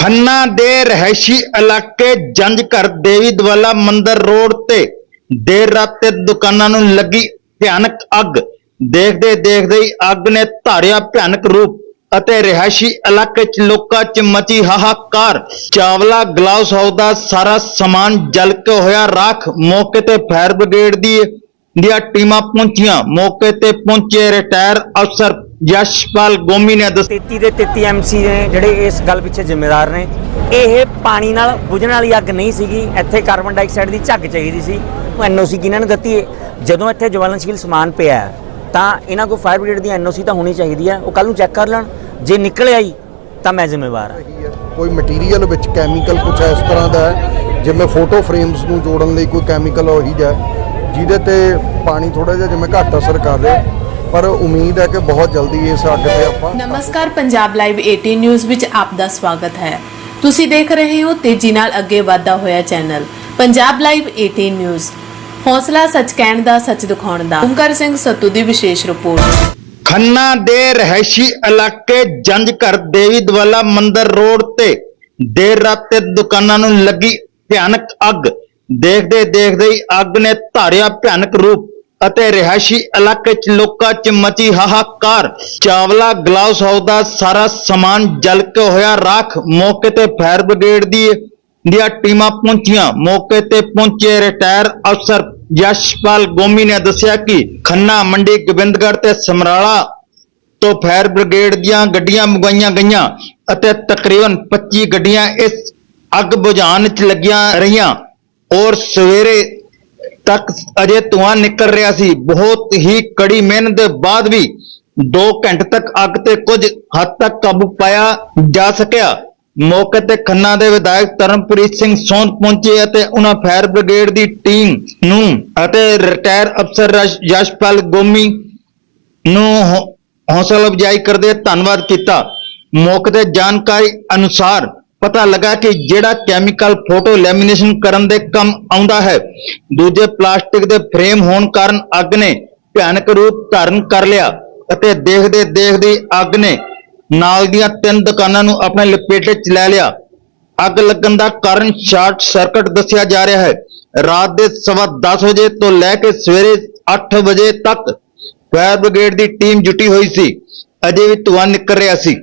ਖੰਨਾ ਦੇ ਰਹਿਸ਼ੀ ਇਲਾਕੇ ਜੰਜਘਰ ਦੇਵੀ ਦਵਾਲਾ ਮੰਦਿਰ ਰੋਡ ਤੇ ਦੇਰ ਰਾਤ ਤੇ ਦੁਕਾਨਾਂ ਨੂੰ ਲੱਗੀ ਭਿਆਨਕ ਅੱਗ। ਦੇਖਦੇ ਦੇਖਦੇ ਹੀ ਅੱਗ ਨੇ ਧਾਰਿਆ ਭਿਆਨਕ ਰੂਪ ਅਤੇ ਰਿਹਾਇਸ਼ੀ ਇਲਾਕੇ 'ਚ ਲੋਕਾਂ 'ਚ ਮਚੀ ਹਾਹਾਕਾਰ। ਚਾਵਲਾ, ਗਲਾਸ ਹਾਊਸ ਦਾ ਸਾਰਾ ਸਮਾਨ ਜਲ ਕੇ ਹੋਇਆ ਰਾਖ। ਮੌਕੇ ਤੇ ਫਾਇਰ ਬ੍ਰਿਗੇਡ ਦੀ ਦੀਆਂ ਟੀਮਾਂ ਪਹੁੰਚੀਆਂ। ਮੌਕੇ ਤੇ ਪਹੁੰਚੇ ਰਿਟਾਇਰ ਅਫਸਰ ਯਸ਼ਪਾਲ ਗੋਮੀ ਨੇ ਦੱਸਿਆ 33 ਦੇ 33 ਐਮਸੀ ਨੇ ਜਿਹੜੇ ਇਸ ਗੱਲ ਪਿੱਛੇ ਜ਼ਿੰਮੇਦਾਰ ਨੇ ਇਹ ਪਾਣੀ ਨਾਲ ਬੁਝਣ ਵਾਲੀ ਅੱਗ ਨਹੀਂ ਸੀਗੀ। ਇੱਥੇ ਕਾਰਬਨ ਡਾਈਆਕਸਾਈਡ ਦੀ ਝੱਗ ਚਾਹੀਦੀ ਸੀ। ਉਹ ਐਨਓਸੀ ਕਿਹਨਾਂ ਨੇ ਦਿੱਤੀ ਹੈ ਜਦੋਂ ਇੱਥੇ ਜਵਾਲਨਸ਼ੀਲ ਸਮਾਨ ਪਿਆ ਤਾਂ ਇਹਨਾਂ ਕੋਲ ਫਾਇਰ ਬ੍ਰਿਗੇਡ ਦੀ ਐਨਓਸੀ ਤਾਂ ਹੋਣੀ ਚਾਹੀਦੀ ਹੈ। ਉਹ ਕੱਲ ਨੂੰ ਚੈੱਕ ਕਰ ਲੈਣ। ਜੇ ਨਿਕਲ ਆਈ ਤਾਂ ਮੈਂ ਜ਼ਿੰਮੇਵਾਰ ਹਾਂ। ਕੋਈ ਮਟੀਰੀਅਲ ਵਿੱਚ ਕੈਮੀਕਲ ਕੁਝ ਇਸ ਤਰ੍ਹਾਂ ਦਾ ਹੈ ਜਿਵੇਂ ਫੋਟੋ ਫਰੇਮਸ ਨੂੰ ਜੋੜਨ ਲਈ ਕੋਈ ਕੈਮੀਕਲ ਉਹੀ ਜਿਹਾ ਹੈ, ਜਿਹਦੇ ਤੇ ਪਾਣੀ ਥੋੜਾ ਜਿਹਾ ਜਿਵੇਂ ਘੱਟ ਅਸਰ ਕਰ ਰਿਹਾ ਪਰ ਉਮੀਦ ਹੈ ਕਿ ਬਹੁਤ ਜਲਦੀ ਇਸ ਅੱਗ ਤੇ ਆਪਾਂ ਨਮਸਕਾਰ ਪੰਜਾਬ ਲਾਈਵ 18 ਨਿਊਜ਼ ਵਿੱਚ ਆਪ ਦਾ ਸਵਾਗਤ ਹੈ। ਤੁਸੀਂ ਦੇਖ ਰਹੇ ਹੋ ਤੇਜ਼ੀ ਨਾਲ ਅੱਗੇ ਵਧਦਾ ਹੋਇਆ ਚੈਨਲ ਪੰਜਾਬ ਲਾਈਵ 18 ਨਿਊਜ਼ ਹੌਸਲਾ ਸੱਚ ਕਹਿਣ ਦਾ ਸੱਚ ਦਿਖਾਉਣ ਦਾ। ਓਮਕਾਰ ਸਿੰਘ ਸੱਤੂ ਦੀ ਵਿਸ਼ੇਸ਼ ਰਿਪੋਰਟ। ਖੰਨਾ ਦੇ ਰਹਿਸ਼ੀ ਇਲਾਕੇ ਜੰਜਘਰ ਦੇਵੀ ਦਵਾਲਾ ਮੰਦਿਰ ਰੋਡ ਤੇ ਦੇਰ ਰਾਤ ਤੇ ਦੁਕਾਨਾਂ ਨੂੰ ਲੱਗੀ ਭਿਆਨਕ ਅੱਗ। ਦੇਖਦੇ ਦੇਖਦੇ ਹੀ ਅੱਗ ਨੇ ਧਾਰਿਆ ਭਿਆਨਕ ਰੂਪ ਅਤੇ ਰਿਹਾਇਸ਼ੀ ਇਲਾਕੇ 'ਚ ਲੋਕਾਂ 'ਚ ਮਚੀ ਹਾਹਾਕਾਰ। ਚਾਵਲਾ, ਗਲਾਸ ਹਾਊਸ ਦਾ ਸਾਰਾ ਸਮਾਨ ਜਲ ਕੇ ਹੋਇਆ ਰਾਖ। ਮੌਕੇ ਤੇ ਫਾਇਰ ਬ੍ਰਿਗੇਡ ਦੀ ਦੀਆਂ ਟੀਮਾਂ ਪਹੁੰਚੀਆਂ। ਮੌਕੇ ਤੇ ਪਹੁੰਚੇ ਰਿਟਾਇਰ ਅਫਸਰ ਯਸ਼ਪਾਲ ਗੋਮੀ ਨੇ ਦੱਸਿਆ ਕਿ ਖੰਨਾ, ਮੰਡੀ, ਗੋਬਿੰਦਗੜ੍ਹ ਤੇ ਸਮਰਾਲਾ ਤੋਂ ਫਾਇਰ ਬ੍ਰਿਗੇਡ ਦੀਆਂ ਗੱਡੀਆਂ ਮੰਗਵਾਈਆਂ ਗਈਆਂ ਅਤੇ ਤਕਰੀਬਨ 25 ਗੱਡੀਆਂ ਇਸ ਅੱਗ ਬੁਝਾਉਣ 'ਚ ਲੱਗੀਆਂ ਰਹੀਆਂ। ਔਰ ਸਵੇਰੇ ਤੱਕ ਅਜੇ ਧੂਆਂ ਨਿਕਲ ਰਿਹਾ ਸੀ। ਬਹੁਤ ਹੀ ਕੜੀ ਮਿਹਨਤ ਦੇ ਬਾਅਦ ਵੀ 2 ਘੰਟੇ ਤੱਕ ਅੱਗ ਤੇ ਕੁਝ ਹੱਦ ਤੱਕ ਕਾਬੂ ਪਾਇਆ ਜਾ ਸਕਿਆ। ਮੌਕੇ ਤੇ ਖੰਨਾ ਦੇ ਵਿਧਾਇਕ ਤਰਨਪ੍ਰੀਤ ਸਿੰਘ ਸੌਂਦ ਪਹੁੰਚੇ ਅਤੇ ਉਹਨਾਂ ਫਾਇਰ ਬ੍ਰਿਗੇਡ ਦੀ ਟੀਮ ਨੂੰ ਅਤੇ ਰਿਟਾਇਰ ਅਫਸਰ ਰਸ਼- ਯਸ਼ਪਾਲ ਗੋਮੀ ਨੂੰ ਹੌਸਲਾ ਅਫਜ਼ਾਈ ਕਰਦੇ ਧੰਨਵਾਦ ਕੀਤਾ। ਮੌਕੇ ਤੇ ਜਾਣਕਾਰੀ ਅਨੁਸਾਰ ਪਤਾ ਲੱਗਾ ਕਿ ਜਿਹੜਾ ਕੈਮੀਕਲ ਫੋਟੋ ਲੈਮੀਨੇਸ਼ਨ ਕਰਨ ਦੇ ਕੰਮ ਆਉਂਦਾ ਹੈ, ਦੂਜੇ ਪਲਾਸਟਿਕ ਦੇ ਫਰੇਮ ਹੋਣ ਕਾਰਨ ਅੱਗ ਨੇ ਭਿਆਨਕ ਰੂਪ ਧਾਰਨ ਕਰ ਲਿਆ ਅਤੇ ਦੇਖਦੇ ਦੇਖਦੇ ਅੱਗ ਨੇ ਨਾਲ ਦੀਆਂ ਤਿੰਨ ਦੁਕਾਨਾਂ ਨੂੰ ਆਪਣੇ ਲਪੇਟੇ 'ਚ ਲੈ ਲਿਆ। ਅੱਗ ਲੱਗਣ ਦਾ ਕਾਰਨ ਸ਼ਾਰਟ ਸਰਕਟ ਦੱਸਿਆ ਜਾ ਰਿਹਾ ਹੈ। ਰਾਤ ਦੇ ਸਵਾ 10 ਵਜੇ ਤੋਂ ਲੈ ਕੇ ਸਵੇਰੇ 8 ਵਜੇ ਤੱਕ ਫਾਇਰ ਬ੍ਰਿਗੇਡ ਦੀ ਟੀਮ ਜੁਟੀ ਹੋਈ ਸੀ। ਅਜੇ ਵੀ ਧੂੰਆਂ ਨਿਕਲ ਰਿਹਾ ਸੀ।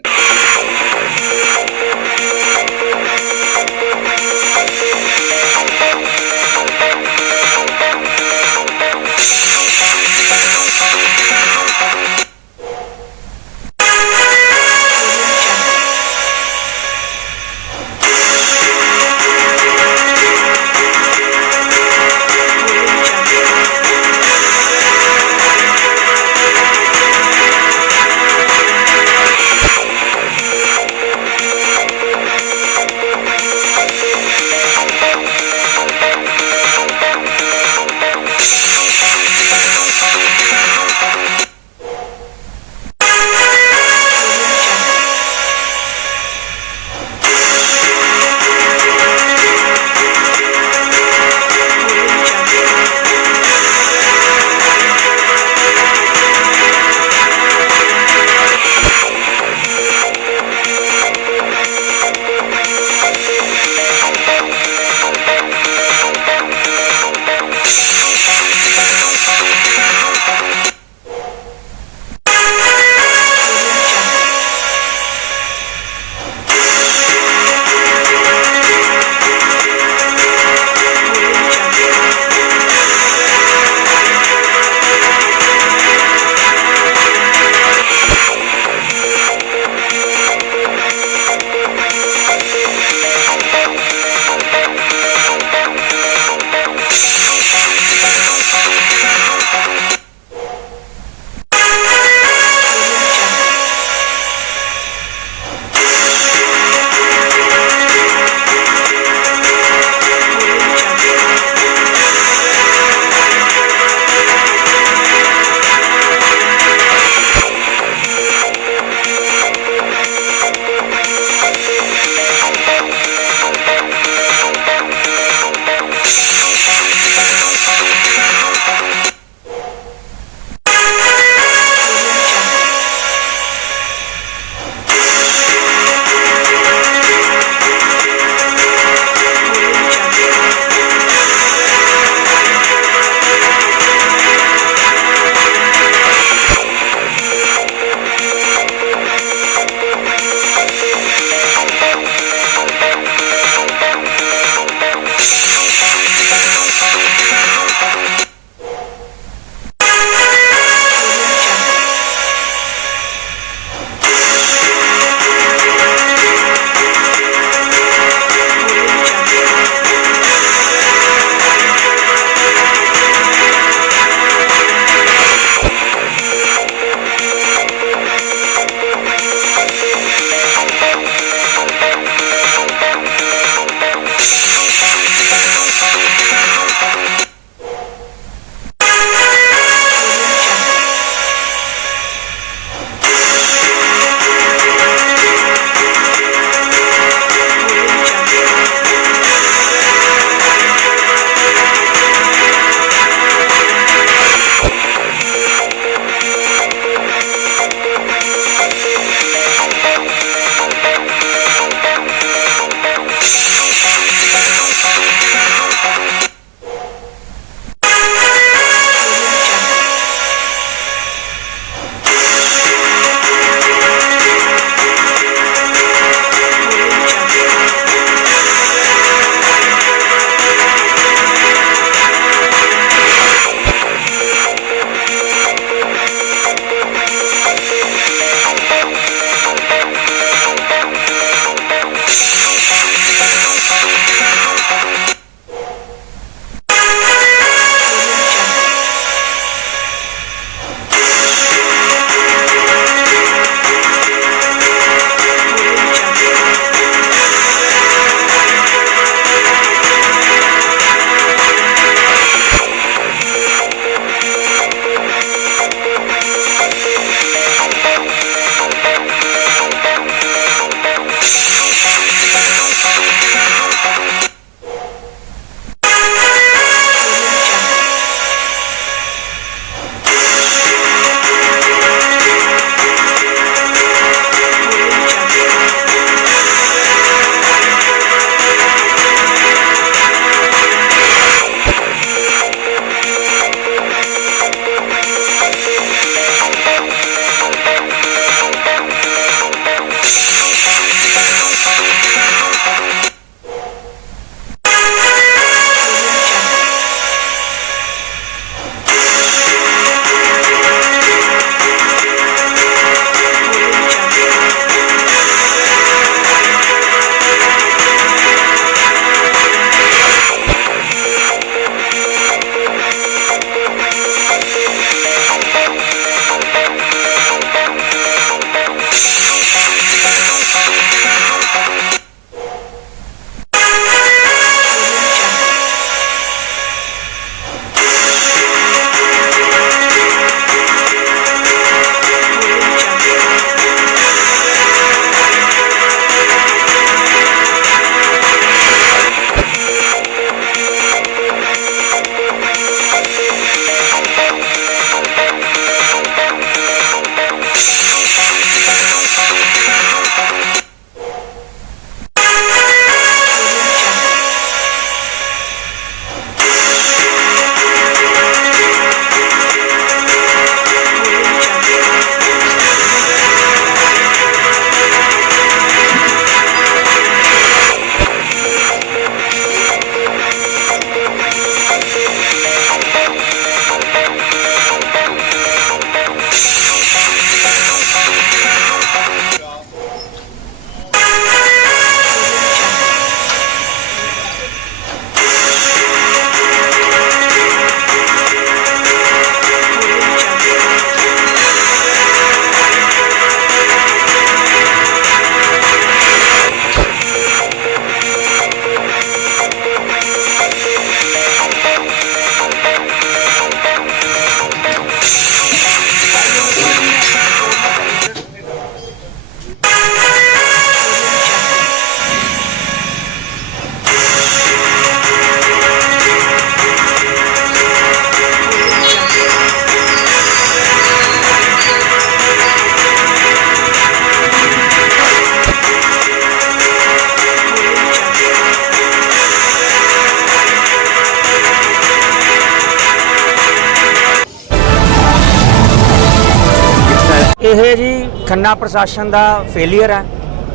ਖੰਨਾ ਪ੍ਰਸ਼ਾਸਨ ਦਾ ਫੇਲਿਅਰ ਹੈ।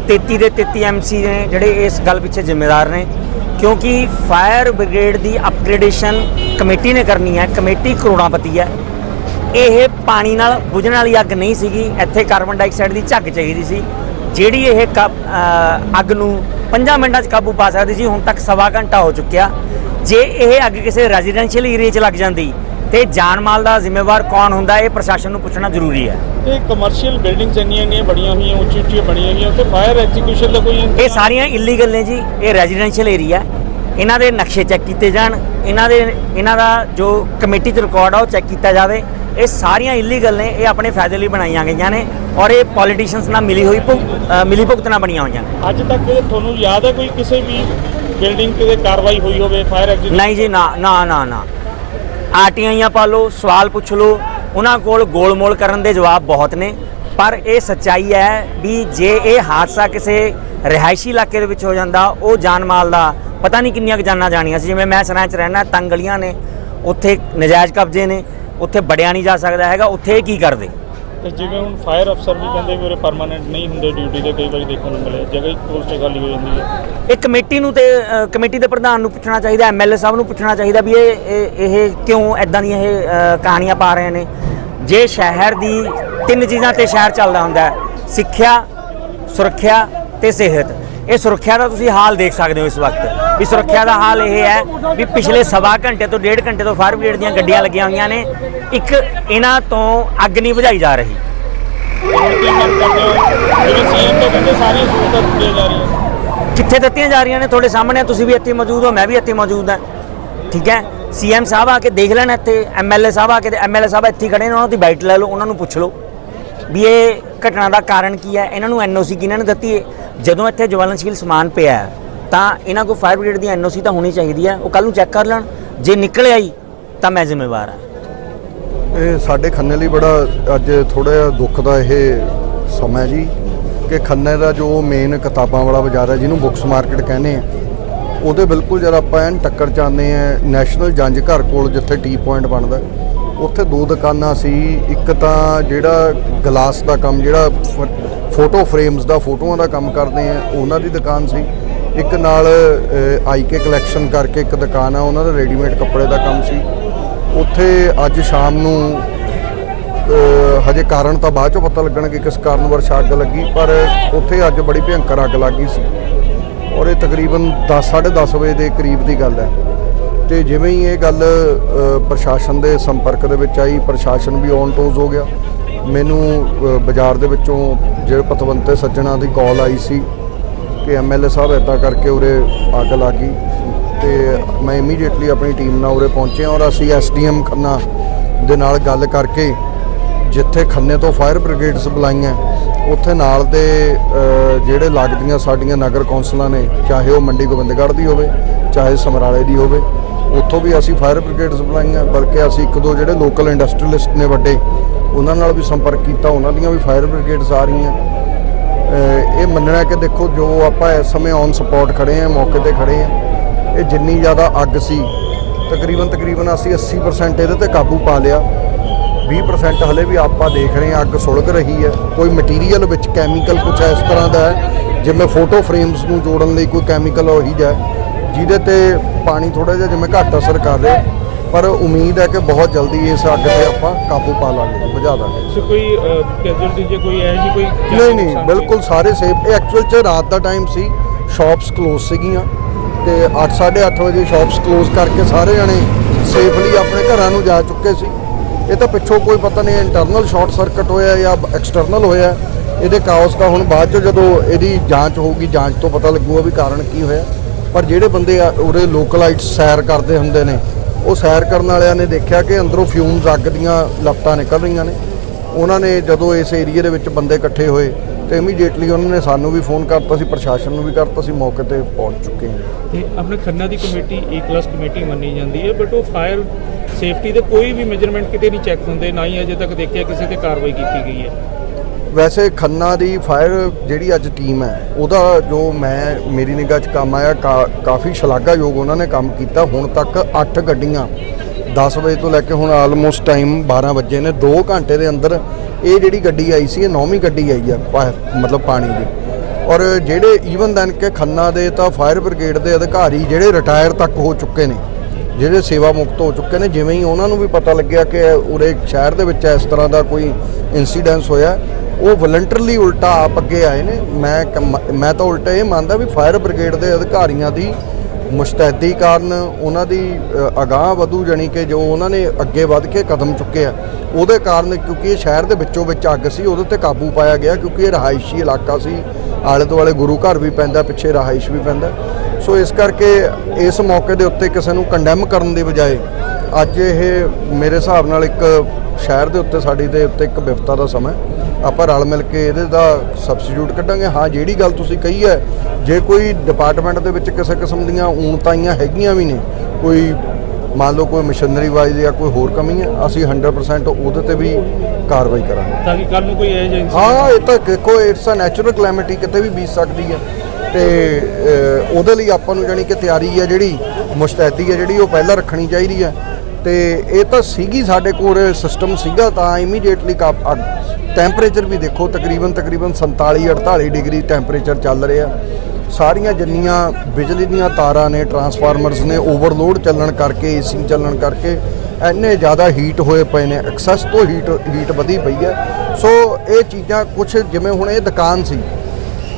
33 ਦੇ 33 ਐਮਸੀ ਨੇ ਜਿਹੜੇ ਇਸ ਗੱਲ ਪਿੱਛੇ ਜ਼ਿੰਮੇਦਾਰ ਨੇ। ਕਿਉਂਕਿ ਫਾਇਰ ਬ੍ਰਿਗੇਡ ਦੀ ਅਪਗ੍ਰੇਡੇਸ਼ਨ ਕਮੇਟੀ ਨੇ ਕਰਨੀ ਹੈ। ਕਮੇਟੀ ਕਰੋੜਾਪਤੀ ਹੈ। ਇਹ ਪਾਣੀ ਨਾਲ ਬੁਝਣ ਵਾਲੀ ਅੱਗ ਨਹੀਂ ਸੀਗੀ। ਇੱਥੇ ਕਾਰਬਨ ਡਾਈਆਕਸਾਈਡ ਦੀ ਝੱਗ ਚਾਹੀਦੀ ਸੀ। ਜਿਹੜੀ ਇਹ ਕ- ਅੱਗ ਨੂੰ 5 ਮਿੰਟਾਂ 'ਚ ਕਾਬੂ ਪਾ ਸਕਦੀ ਸੀ। ਹੁਣ ਤੱਕ ਸਵਾ ਘੰਟਾ ਹੋ ਚੁੱਕਿਆ। ਜੇ ਇਹ ਅੱਗ ਕਿਸੇ ਰੈਜ਼ੀਡੈਂਸ਼ੀਅਲ ਏਰੀਆ 'ਚ ਲੱਗ ਜਾਂਦੀ ਤੇ ਜਾਨ ਮਾਲ ਦਾ ਜ਼ਿੰਮੇਵਾਰ ਕੌਣ ਹੁੰਦਾ ਇਹ ਪ੍ਰਸ਼ਾਸਨ ਨੂੰ ਪੁੱਛਣਾ ਜ਼ਰੂਰੀ ਹੈ। ਇਹ ਕਮਰਸ਼ੀਅਲ ਬਿਲਡਿੰਗਸ ਇੰਨੀਆਂ ਇੰਨੀਆਂ ਬੜੀਆਂ ਹੋਈਆਂ ਉੱਚੀ ਉੱਚੀਆਂ ਬਣੀਆਂ ਹੋਈਆਂ ਉੱਥੇ ਫਾਇਰ ਐਗਜ਼ੀਕਿਊਸ਼ਨ ਦਾ ਕੋਈ ਇਹ ਸਾਰੀਆਂ ਇਲੀਗਲ ਨੇ ਜੀ ਇਹ ਰੈਜ਼ੀਡੈਂਸ਼ੀਅਲ ਏਰੀਆ ਇਹਨਾਂ ਦੇ ਨਕਸ਼ੇ ਚੈੱਕ ਕੀਤੇ ਜਾਣ ਇਹਨਾਂ ਦੇ ਇਹਨਾਂ ਦਾ ਜੋ ਕਮੇਟੀ 'ਚ ਰਿਕਾਰਡ ਆ ਉਹ ਚੈੱਕ ਕੀਤਾ ਜਾਵੇ। ਇਹ ਸਾਰੀਆਂ ਇਲੀਗਲ ਨੇ ਇਹ ਆਪਣੇ ਫਾਇਦੇ ਲਈ ਬਣਾਈਆਂ ਗਈਆਂ ਨੇ ਔਰ ਇਹ ਪੋਲੀਟੀਸ਼ੀਅਨਸ ਨਾਲ ਮਿਲੀ ਹੋਈ ਮਿਲੀ ਭੁਗਤਣਾ ਬਣੀਆਂ ਹੋਈਆਂ ਨੇ। ਅੱਜ ਤੱਕ ਤੁਹਾਨੂੰ ਯਾਦ ਹੈ ਕੋਈ ਕਿਸੇ ਵੀ ਬਿਲਡਿੰਗ ਤੇ ਕਾਰਵਾਈ ਹੋਈ ਹੋਵੇ ਫਾਇਰ ਐਗਜ਼ੀਕਿਊਸ਼ਨ ਨਹੀਂ ਜੀ ਨਾ ਨਾ ਨਾ ਨਾ। ਆਰਟੀਆਈਆਂ ਪਾ ਲਓ, ਸਵਾਲ ਪੁੱਛ ਲਓ, ਉਹਨਾਂ ਕੋਲ ਗੋਲਮੋਲ ਕਰਨ ਦੇ ਜਵਾਬ ਬਹੁਤ ਨੇ। ਪਰ ਇਹ ਸੱਚਾਈ ਹੈ ਵੀ ਜੇ ਇਹ ਹਾਦਸਾ ਕਿਸੇ ਰਿਹਾਇਸ਼ੀ ਇਲਾਕੇ ਦੇ ਵਿੱਚ ਹੋ ਜਾਂਦਾ, ਉਹ ਜਾਨ ਮਾਲ ਦਾ ਪਤਾ ਨਹੀਂ ਕਿੰਨੀਆਂ ਕੁ ਜਾਨਾਂ ਜਾਣੀਆਂ ਸੀ। ਜਿਵੇਂ ਮੈਂ ਸਰਾਂ 'ਚ ਰਹਿਣਾ ਤੰਗ ਗਲੀਆਂ ਨੇ, ਉੱਥੇ ਨਜਾਇਜ਼ ਕਬਜ਼ੇ ਨੇ, ਉੱਥੇ ਵੜਿਆ ਨਹੀਂ ਜਾ ਸਕਦਾ ਹੈਗਾ, ਉੱਥੇ ਇਹ ਕੀ ਕਰਦੇ? ਤੇ ਜਿਵੇਂ ਹੁਣ ਫਾਇਰ ਅਫਸਰ ਵੀ ਕਹਿੰਦੇ ਵੀ ਉਰੇ ਪਰਮਾਨੈਂਟ ਨਹੀਂ ਹੁੰਦੇ ਡਿਊਟੀ ਤੇ ਕਈ ਵਾਰੀ ਦੇਖਣ ਨੂੰ ਮਿਲੇ। ਜਗ੍ਹਾ ਹੀ ਪੋਸਟ ਖਾਲੀ ਹੋ ਜਾਂਦੀ ਹੈ। ਇਹ ਕਮੇਟੀ ਨੂੰ ਤੇ ਅ, ਕਮੇਟੀ ਦੇ ਪ੍ਰਧਾਨ ਨੂੰ ਪੁੱਛਣਾ ਚਾਹੀਦਾ ਐਮਐਲਏ ਸਾਹਿਬ ਨੂੰ ਪੁੱਛਣਾ ਚਾਹੀਦਾ ਵੀ ਇਹ ਇਹ ਇਹ ਕਿਉਂ ਐਦਾਂ ਦੀਆਂ ਇਹ ਅ, ਕਹਾਣੀਆਂ ਪਾ ਰਹੇ ਨੇ। ਜੇ ਸ਼ਹਿਰ ਦੀ ਤਿੰਨ ਚੀਜ਼ਾਂ ਤੇ ਸ਼ਹਿਰ ਚੱਲਦਾ ਹੁੰਦਾ ਹੈ ਸਿੱਖਿਆ ਸੁਰੱਖਿਆ ਤੇ ਸਿਹਤ। ਇਹ ਸੁਰੱਖਿਆ ਦਾ ਤੁਸੀਂ ਹਾਲ ਦੇਖ ਸਕਦੇ ਹੋ ਇਸ ਵਕਤ। ਵੀ ਸੁਰੱਖਿਆ ਦਾ ਹਾਲ ਇਹ ਹੈ ਵੀ ਪਿਛਲੇ ਸਵਾ ਘੰਟੇ ਤੋਂ ਡੇਢ ਘੰਟੇ ਤੋਂ ਫਾਇਰ ਬ੍ਰਿਗੇਡ ਦੀਆਂ ਗੱਡੀਆਂ ਲੱਗੀਆਂ ਹੋਈਆਂ ਨੇ। ਇੱਕ ਇਹਨਾਂ ਤੋਂ ਅੱਗ ਨਹੀਂ ਬੁਝਾਈ ਜਾ ਰਹੀ। ਕਿੱਥੇ ਦਿੱਤੀਆਂ ਜਾ ਰਹੀਆਂ। ਨੇ ਤੁਹਾਡੇ ਸਾਹਮਣੇ ਤੁਸੀਂ ਵੀ ਇੱਥੇ ਮੌਜੂਦ ਹੋ ਮੈਂ ਵੀ ਇੱਥੇ ਮੌਜੂਦ ਹਾਂ। ਠੀਕ ਹੈ? ਸੀਐਮ ਸਾਹਿਬ ਆ ਕੇ ਦੇਖ ਲੈਣ ਇੱਥੇ ਐਮਐਲਏ ਸਾਹਿਬ ਆ ਕੇ ਐਮਐਲਏ ਸਾਹਿਬ ਇੱਥੇ ਖੜੇ ਨੇ ਉਹਨਾਂ ਦੀ ਬਾਈਟ ਲੈ ਲਓ ਉਹਨਾਂ ਨੂੰ ਪੁੱਛ ਲਓ ਵੀ ਇਹ ਘਟਨਾ ਦਾ ਕਾਰਨ ਕੀ ਹੈ? ਇਹਨਾਂ ਨੂੰ ਐਨਓਸੀ ਕਿਹਨਾਂ ਨੇ ਦਿੱਤੀ ਹੈ? ਜਦੋਂ ਇੱਥੇ ਜਵਾਲਨਸ਼ੀਲ ਸਮਾਨ ਪਿਆ ਹੈ, ਤਾਂ ਇਹਨਾਂ ਕੋਲ ਫਾਇਰ ਬ੍ਰਿਗੇਡ ਦੀ ਐਨਓਸੀ ਤਾਂ ਹੋਣੀ ਚਾਹੀਦੀ ਹੈ ਉਹ ਕੱਲ ਨੂੰ ਚੈੱਕ ਕਰ ਲੈਣ। ਜੇ ਨਿਕਲ ਆਈ, ਤਾਂ ਮੈਂ ਜ਼ਿੰਮੇਵਾਰ ਹਾਂ ਇਹ ਸਾਡੇ ਖੰਨੇ ਲਈ ਬੜਾ ਅੱਜ ਥੋੜਾ ਜਿਹਾ ਦੁੱਖ ਦਾ ਇਹ ਸਮਾਂ ਜੀ, ਕਿ ਖੰਨੇ ਦਾ ਜੋ ਮੇਨ ਕਿਤਾਬਾਂ ਵਾਲਾ ਬਾਜ਼ਾਰ ਹੈ, ਜਿਹਨੂੰ ਬੁੱਕਸ ਮਾਰਕੀਟ ਕਹਿੰਦੇ ਆ, ਉਹਦੇ ਬਿਲਕੁਲ ਜਦ ਆਪਾਂ ਐਨ ਟੱਕਰ ਚਾਹੁੰਦੇ ਆ ਨੈਸ਼ਨਲ ਜੰਜ ਘਰ ਕੋਲ ਜਿੱਥੇ ਟੀ ਪੁਆਇੰਟ ਬਣਦਾ, ਉੱਥੇ ਦੋ ਦੁਕਾਨਾਂ ਸੀ, ਇੱਕ ਤਾਂ ਜਿਹੜਾ ਗਲਾਸ ਦਾ ਕੰਮ, ਜਿਹੜਾ ਫੋਟੋ ਫਰੇਮਸ ਦਾ, ਫੋਟੋਆਂ ਦਾ ਕੰਮ ਕਰਦੇ ਆ, ਉਹਨਾਂ ਦੀ ਦੁਕਾਨ ਸੀ। ਇੱਕ ਨਾਲ ਆਈਕੇ ਕਲੈਕਸ਼ਨ ਕਰਕੇ ਇੱਕ ਦੁਕਾਨ ਆ, ਉਹਨਾਂ ਦਾ ਰੈਡੀਮੇਡ ਕੱਪੜੇ ਦਾ ਕੰਮ ਸੀ। ਉੱਥੇ ਅੱਜ ਸ਼ਾਮ ਨੂੰ ਹਜੇ ਕਾਰਨ ਤਾਂ ਬਾਅਦ ਚੋਂ ਪਤਾ ਲੱਗਣਗੇ ਕਿਸ ਕਾਰਨ ਵਰਸ਼ ਅੱਗ ਲੱਗੀ, ਪਰ ਉੱਥੇ ਅੱਜ ਬੜੀ ਭਿਅੰਕਰ ਅੱਗ ਲੱਗੀ ਸੀ। ਔਰ ਇਹ ਤਕਰੀਬਨ 10 10:30 ਵਜੇ ਦੇ ਕਰੀਬ ਦੀ ਗੱਲ ਹੈ। ਤੇ ਜਿਵੇਂ ਹੀ ਇਹ ਗੱਲ ਪ੍ਰਸ਼ਾਸਨ ਦੇ ਸੰਪਰਕ ਦੇ ਵਿੱਚ ਆਈ, ਪ੍ਰਸ਼ਾਸਨ ਵੀ ਔਨ ਟੋਜ਼ ਹੋ ਗਿਆ। ਮੈਨੂੰ ਬਾਜ਼ਾਰ ਦੇ ਵਿੱਚੋਂ ਜਿਹੜੇ ਪਤਵੰਤੇ ਸੱਜਣਾ ਦੀ ਕਾਲ ਆਈ ਸੀ ਕਿ ਐਮਐਲਏ ਸਾਹਿਬ ਇੱਦਾਂ ਕਰਕੇ ਉਰੇ ਅੱਗ ਲੱਗ ਗਈ ਤੇ ਮੈਂ ਇਮੀਡੀਏਟਲੀ ਆਪਣੀ ਟੀਮ ਨਾਲ ਉਰੇ ਪਹੁੰਚੇ ਔਰ ਅਸੀਂ ਐਸਡੀਐਮ ਖੰਨਾ ਦੇ ਨਾਲ ਗੱਲ ਕਰਕੇ ਜਿੱਥੇ ਖੰਨੇ ਤੋਂ ਫਾਇਰ ਬ੍ਰਿਗੇਡਸ ਬੁਲਾਈਆਂ, ਉੱਥੇ ਨਾਲ ਦੇ ਜਿਹੜੇ ਲੱਗਦੀਆਂ ਸਾਡੀਆਂ ਨਗਰ ਕੌਂਸਲਾਂ ਨੇ, ਚਾਹੇ ਉਹ ਮੰਡੀ ਗੋਬਿੰਦਗੜ੍ਹ ਦੀ ਹੋਵੇ, ਚਾਹੇ ਸਮਰਾਲੇ ਦੀ ਹੋਵੇ, ਉੱਥੋਂ ਵੀ ਅਸੀਂ ਫਾਇਰ ਬ੍ਰਿਗੇਡਸ ਬੁਲਾਈਆਂ, ਬਲਕਿ ਅਸੀਂ ਇੱਕ ਦੋ ਜਿਹੜੇ ਲੋਕਲ ਇੰਡਸਟਰੀਅਲਿਸਟ ਨੇ ਵੱਡੇ, ਉਹਨਾਂ ਨਾਲ ਵੀ ਸੰਪਰਕ ਕੀਤਾ, ਉਹਨਾਂ ਦੀਆਂ ਵੀ ਫਾਇਰ ਬ੍ਰਿਗੇਡਸ ਆ ਰਹੀਆਂ। ਇਹ ਮੰਨਣਾ ਕਿ ਦੇਖੋ ਜੋ ਆਪਾਂ ਇਸ ਸਮੇਂ ਔਨ ਸਪੌਟ ਖੜੇ ਆ ਮੌਕੇ ਤੇ ਖੜੇ ਆ ਇਹ ਜਿੰਨੀ ਜ਼ਿਆਦਾ ਅੱਗ ਸੀ, ਤਕਰੀਬਨ ਤਕਰੀਬਨ ਅਸੀਂ 80% ਇਹਦੇ ਤੇ ਕਾਬੂ ਪਾ ਲਿਆ। 20% ਹਲੇ ਵੀ ਆਪਾਂ ਦੇਖ ਰਹੇ ਹਾਂ ਅੱਗ ਸੁਲਗ ਰਹੀ ਹੈ। ਕੋਈ ਮਟੀਰੀਅਲ ਵਿੱਚ ਕੈਮੀਕਲ ਕੁਝ ਇਸ ਤਰ੍ਹਾਂ ਦਾ ਹੈ, ਜਿਵੇਂ ਫੋਟੋ ਫਰੇਮਸ ਨੂੰ ਜੋੜਨ ਲਈ ਕੋਈ ਕੈਮੀਕਲ ਉਹੀ ਜਿਹਾ ਜਿਹਦੇ ਤੇ ਪਾਣੀ ਥੋੜਾ ਜਿਹਾ ਜਿਵੇਂ ਘੱਟ ਅਸਰ ਕਰ ਰਿਹਾ ਪਰ ਉਮੀਦ ਹੈ ਕਿ ਬਹੁਤ ਜਲਦੀ ਇਸ ਅੱਗ ਤੇ ਆਪਾਂ ਕਾਬੂ ਪਾ ਲਾਂਗੇ ਬੁਝਾ ਦਾਂਗੇ। ਸੋ ਕੋਈ ਕੈਜੁਅਲਟੀ ਜੇ ਕੋਈ ਹੈ ਜੀ ਕੋਈ ਨਹੀਂ ਨਹੀਂ ਬਿਲਕੁਲ ਸਾਰੇ ਸੇਫ ਇਹ ਐਕਚੁਅਲ ਚ ਰਾਤ ਦਾ ਟਾਈਮ ਸੀ ਸ਼ਾਪਸ ਕਲੋਜ਼ ਸੀਗੀਆਂ। ਤੇ 8:30 ਵਜੇ ਸ਼ਾਪਸ ਕਲੋਜ਼ ਕਰਕੇ ਸਾਰੇ ਜਣੇ ਸੇਫਲੀ ਆਪਣੇ ਘਰਾਂ ਨੂੰ ਜਾ ਚੁੱਕੇ ਸੀ। ਇਹ ਤਾਂ ਪਿੱਛੋਂ ਕੋਈ ਪਤਾ ਨਹੀਂ ਇੰਟਰਨਲ ਸ਼ਾਰਟ ਸਰਕਟ ਹੋਇਆ ਜਾਂ ਐਕਸਟਰਨਲ ਹੋਇਆ ਇਹਦੇ ਕਾਉਸ ਦਾ ਹੁਣ ਬਾਅਦ ਚ ਜਦੋਂ ਇਹਦੀ ਜਾਂਚ ਹੋਊਗੀ ਜਾਂਚ ਤੋਂ ਪਤਾ ਲੱਗੂਗਾ ਵੀ ਕਾਰਨ ਕੀ ਹੋਇਆ। ਪਰ ਜਿਹੜੇ ਬੰਦੇ ਆ ਉਰੇ ਲੋਕਲਾਈਟਸ ਸੈਰ ਕਰਦੇ ਹੁੰਦੇ ਨੇ ਉਹ ਸੈਰ ਕਰਨ ਵਾਲਿਆਂ ਨੇ ਦੇਖਿਆ ਕਿ ਅੰਦਰੋਂ ਫਿਊਮਸ ਅੱਗ ਦੀਆਂ ਲਪਟਾਂ ਨਿਕਲ ਰਹੀਆਂ ਨੇ। ਉਹਨਾਂ ਨੇ ਜਦੋਂ ਇਸ ਏਰੀਆ ਦੇ ਵਿੱਚ ਬੰਦੇ ਇਕੱਠੇ ਹੋਏ ਤੇ ਇਮੀਡੀਏਟਲੀ ਉਹਨਾਂ ਨੇ ਸਾਨੂੰ ਵੀ ਫੋਨ ਕਰਤਾ ਸੀ ਪ੍ਰਸ਼ਾਸਨ ਨੂੰ ਵੀ ਕਰਤਾ ਸੀ ਮੌਕੇ ਤੇ ਪਹੁੰਚ ਚੁੱਕੇ ਹਾਂ। ਤੇ ਆਪਣੇ ਖੰਨਾ ਦੀ ਕਮੇਟੀ ਏ ਕਲਾਸ ਕਮੇਟੀ ਮੰਨੀ ਜਾਂਦੀ ਹੈ ਬਟ ਉਹ ਫਾਇਰ ਸੇਫਟੀ ਦੇ ਕੋਈ ਵੀ ਮੈਜਰਮੈਂਟ ਕਿਤੇ ਨਹੀਂ ਚੈੱਕ ਹੁੰਦੇ, ਨਾ ਹੀ ਅਜੇ ਤੱਕ ਦੇਖਿਆ ਕਿਸੇ ਤੇ ਕਾਰਵਾਈ ਕੀਤੀ ਗਈ ਹੈ। ਵੈਸੇ ਖੰਨਾ ਦੀ ਫਾਇਰ ਜਿਹੜੀ ਅੱਜ ਟੀਮ ਹੈ, ਉਹਦਾ ਜੋ ਮੈਂ, ਮੇਰੀ ਨਿਗਾਹ 'ਚ ਕੰਮ ਆਇਆ, ਕਾ- ਕਾਫੀ ਸ਼ਲਾਘਾਯੋਗ ਉਹਨਾਂ ਨੇ ਕੰਮ ਕੀਤਾ। ਹੁਣ ਤੱਕ 8 ਗੱਡੀਆਂ 10 ਵਜੇ ਤੋਂ ਲੈ ਕੇ ਹੁਣ ਆਲਮੋਸਟ ਟਾਈਮ 12 ਵਜੇ ਨੇ। 2 ਘੰਟੇ ਦੇ ਅੰਦਰ ਇਹ ਜਿਹੜੀ ਗੱਡੀ ਆਈ ਸੀ, ਇਹ ਨੌਵੀਂ ਗੱਡੀ ਆਈ ਆ ਫਾ- ਮਤਲਬ ਪਾਣੀ ਦੀ। ਔਰ ਜਿਹੜੇ ਈਵਨ ਦੈਨ ਕਿ ਖੰਨਾ ਦੇ ਤਾਂ ਫਾਇਰ ਬ੍ਰਿਗੇਡ ਦੇ ਅਧਿਕਾਰੀ ਜਿਹੜੇ ਰਿਟਾਇਰ ਤੱਕ ਹੋ ਚੁੱਕੇ ਨੇ, ਜਿਹੜੇ ਸੇਵਾ ਮੁਕਤ ਹੋ ਚੁੱਕੇ ਨੇ, ਜਿਵੇਂ ਹੀ ਉਹਨਾਂ ਨੂੰ ਵੀ ਪਤਾ ਲੱਗਿਆ ਕਿ ਉਰੇ ਸ਼ਹਿਰ ਦੇ ਵਿੱਚ ਇਸ ਤਰ੍ਹਾਂ ਦਾ ਕੋਈ ਇਨਸੀਡੈਂਸ ਹੋਇਆ ਉਹ ਵਲੰਟਰਲੀ ਉਲਟਾ ਆਪ ਅੱਗੇ ਆਏ ਨੇ। ਮੈਂ ਕੰਮ- ਮੈਂ ਤਾਂ ਉਲਟਾ ਇਹ ਮੰਨਦਾ ਵੀ ਫਾਇਰ ਬ੍ਰਿਗੇਡ ਦੇ ਅਧਿਕਾਰੀਆਂ ਦੀ ਮੁਸ਼ਤੈਦੀ ਕਾਰਨ ਉਹਨਾਂ ਦੀ ਅ, ਅਗਾਂਹ ਵਧੂ ਜਾਣੀ ਕਿ ਜੋ ਉਹਨਾਂ ਨੇ ਅੱਗੇ ਵੱਧ ਕੇ ਕਦਮ ਚੁੱਕੇ ਆ। ਉਹਦੇ ਕਾਰਨ ਕਿਉਂਕਿ ਇਹ ਸ਼ਹਿਰ ਦੇ ਵਿੱਚੋਂ ਵਿੱਚ ਅੱਗ ਸੀ ਉਹਦੇ ਤੇ ਕਾਬੂ ਪਾਇਆ ਗਿਆ ਕਿਉਂਕਿ ਇਹ ਰਹਾਇਸ਼ੀ ਇਲਾਕਾ ਸੀ। ਆਲੇ ਦੁਆਲੇ ਗੁਰੂ ਘਰ ਵੀ ਪੈਂਦਾ ਪਿੱਛੇ ਰਹਾਇਸ਼ ਵੀ ਪੈਂਦਾ। ਸੋ ਇਸ ਕਰਕੇ ਇਸ ਮੌਕੇ ਦੇ ਉੱਤੇ ਕਿਸੇ ਨੂੰ ਕੰਡੈਮ ਕਰਨ ਦੀ ਬਜਾਏ ਅੱਜ ਇਹ ਮੇਰੇ ਹਿਸਾਬ ਨਾਲ ਇੱਕ ਸ਼ਹਿਰ ਦੇ ਉੱਤੇ ਸਾਡੀ ਦੇ ਉੱਤੇ ਇੱਕ ਵਿਪਤਾ ਦਾ ਸਮਾਂ ਆਪਾਂ ਰਲ ਮਿਲ ਕੇ ਇਹਦੇ ਦਾ ਸਬਸਟੀਟਿਊਟ ਕੱਢਾਂਗੇ। ਹਾਂ ਜਿਹੜੀ ਗੱਲ ਤੁਸੀਂ ਕਹੀ ਹੈ ਜੇ ਕੋਈ ਡਿਪਾਰਟਮੈਂਟ ਦੇ ਵਿੱਚ ਕਿਸੇ ਕਿਸਮ ਦੀਆਂ ਊਣਤਾਈਆਂ ਹੈਗੀਆਂ ਵੀ ਨੇ ਕੋਈ ਮੰਨ ਲਓ ਕੋਈ ਮਸ਼ੀਨਰੀ ਵਾਈਜ਼ ਜਾਂ ਕੋਈ ਹੋਰ ਕਮੀ ਹੈ ਅਸੀਂ 100% ਉਹਦੇ ਤੇ ਵੀ ਕਾਰਵਾਈ ਕਰਾਂਗੇ। ਤਾਂ ਕਿ ਕੱਲ ਨੂੰ ਕੋਈ ਏਜੰਸੀ ਹਾਂ ਇਹ ਤਾਂ ਦੇਖੋ ਇਟਸ ਅ ਨੈਚੁਰਲ ਕਲੈਮਿਟੀ ਕਿਤੇ ਵੀ ਬੀਤ ਸਕਦੀ ਹੈ। ਤੇ ਉਹਦੇ ਲਈ ਆਪਾਂ ਨੂੰ ਜਾਣੀ ਕਿ ਤਿਆਰੀ ਹੈ ਜਿਹੜੀ ਮੁਸ਼ਤੈਦੀ ਹੈ ਜਿਹੜੀ ਉਹ ਪਹਿਲਾਂ ਰੱਖਣੀ ਚਾਹੀਦੀ ਹੈ। ਤੇ ਇਹ ਤਾਂ ਸੀਗੀ ਸਾਡੇ ਕੋਲ ਸਿਸਟਮ ਸੀਗਾ ਤਾਂ ਇਮੀਡੀਏਟਲੀ ਟੈਂਪਰੇਚਰ ਵੀ ਦੇਖੋ, ਤਕਰੀਬਨ ਤਕਰੀਬਨ 47 48 ਡਿਗਰੀ ਟੈਂਪਰੇਚਰ ਚੱਲ ਰਿਹਾ ਸਾਰੀਆਂ ਜਿੰਨੀਆਂ ਬਿਜਲੀ ਦੀਆਂ ਤਾਰਾਂ ਨੇ ਟਰਾਂਸਫਾਰਮਰਸ ਨੇ ਓਵਰਲੋਡ ਚੱਲਣ ਕਰਕੇ ਏਸੀ ਚੱਲਣ ਕਰਕੇ, ਇੰਨੇ ਜ਼ਿਆਦਾ ਹੀਟ ਹੋਏ ਪਏ ਨੇ ਐਕਸੈਸ ਤੋਂ ਹੀਟ ਹੀਟ ਵਧੀ ਪਈ ਹੈ। ਸੋ ਇਹ ਚੀਜ਼ਾਂ ਕੁਝ ਜਿਵੇਂ ਹੁਣ ਇਹ ਦੁਕਾਨ ਸੀ,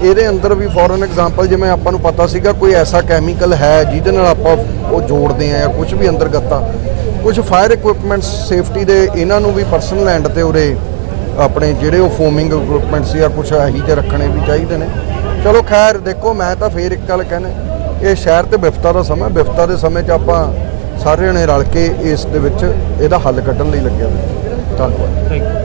ਇਹਦੇ ਅੰਦਰ ਵੀ ਫੋਰ ਐਨ ਐਗਜ਼ਾਮਪਲ ਜਿਵੇਂ ਆਪਾਂ ਨੂੰ ਪਤਾ ਸੀਗਾ, ਕੋਈ ਐਸਾ ਕੈਮੀਕਲ ਹੈ ਜਿਹਦੇ ਨਾਲ ਆਪਾਂ ਉਹ ਜੋੜਦੇ ਆ ਜਾਂ ਕੁਝ ਵੀ ਅੰਦਰ ਗੱਤਾ। ਕੁਝ ਫਾਇਰ ਇਕਵਿਪਮੈਂਟਸ ਸੇਫਟੀ ਦੇ ਇਹਨਾਂ ਨੂੰ ਵੀ ਪਰਸਨਲ ਐਂਡ ਤੇ ਉਰੇ ਆਪਣੇ ਜਿਹੜੇ ਉਹ ਫੋਮਿੰਗ ਇਕਵਿਪਮੈਂਟਸ ਜਾਂ ਕੁਝ ਇਹੀ ਜਿਹੇ ਰੱਖਣੇ ਵੀ ਚਾਹੀਦੇ ਨੇ। ਚਲੋ ਖੈਰ, ਦੇਖੋ, ਮੈਂ ਤਾਂ ਫੇਰ ਇੱਕ ਗੱਲ ਕਹਿਣਾ ਇਹ ਸ਼ਹਿਰ ਤੇ ਵਿਫਤਾ ਦਾ ਸਮਾਂ ਵਿਫਤਾ ਦੇ ਸਮੇਂ 'ਚ ਆਪਾਂ ਸਾਰਿਆਂ ਨੇ ਰਲ ਕੇ ਇਸ ਦੇ ਵਿੱਚ ਇਹਦਾ ਹੱਲ ਕੱਢਣ ਲਈ ਲੱਗਿਆ। ਹੋਏ। ਧੰਨਵਾਦ। Thank you